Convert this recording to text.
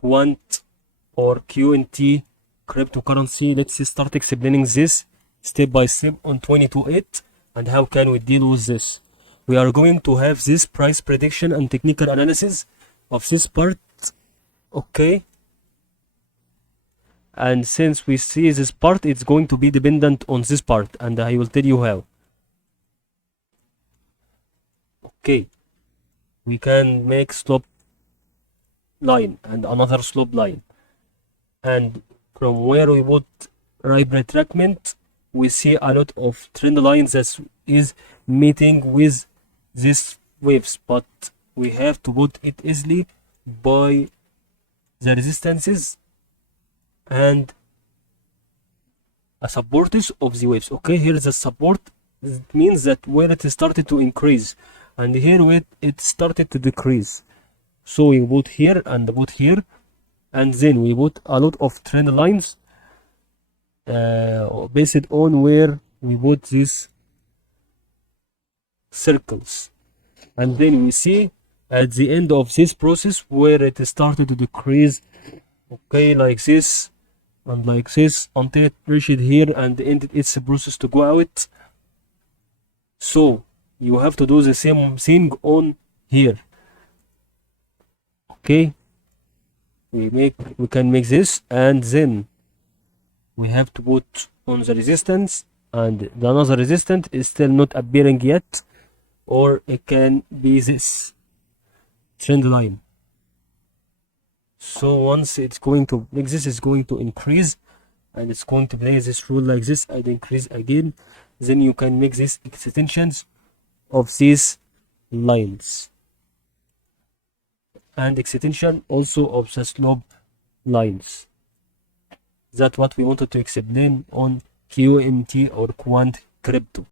QUANT or QNT cryptocurrency. Let's start explaining this step by step on 22.8 and how can we deal with this. We are going to have this price prediction and technical analysis of this part, okay? And since we see this part, it's going to be dependent on this part, and I will tell you how. Okay, we can make slope line and another slope line, and from where we put right retracement, we see a lot of trend lines that is meeting with these waves, but we have to put it easily by the resistances and a supporters of the waves. Okay, here is the support. It means that where it started to increase, and here where it started to decrease. So we put here and put here, and then we put a lot of trend lines based on where we put these circles, and then we see at the end of this process where it started to decrease, okay, like this and like this until it reached here and ended its process to go out. So you have to do the same thing on here. Okay, we can make this, and then we have to put on the resistance, and the another resistance is still not appearing yet, or it can be this trend line. So once it's going to make this, is going to increase, and it's going to play this rule like this and increase again, then you can make these extensions of these lines and extension also of the slope lines. That's what we wanted to explain on QNT or QUANT crypto.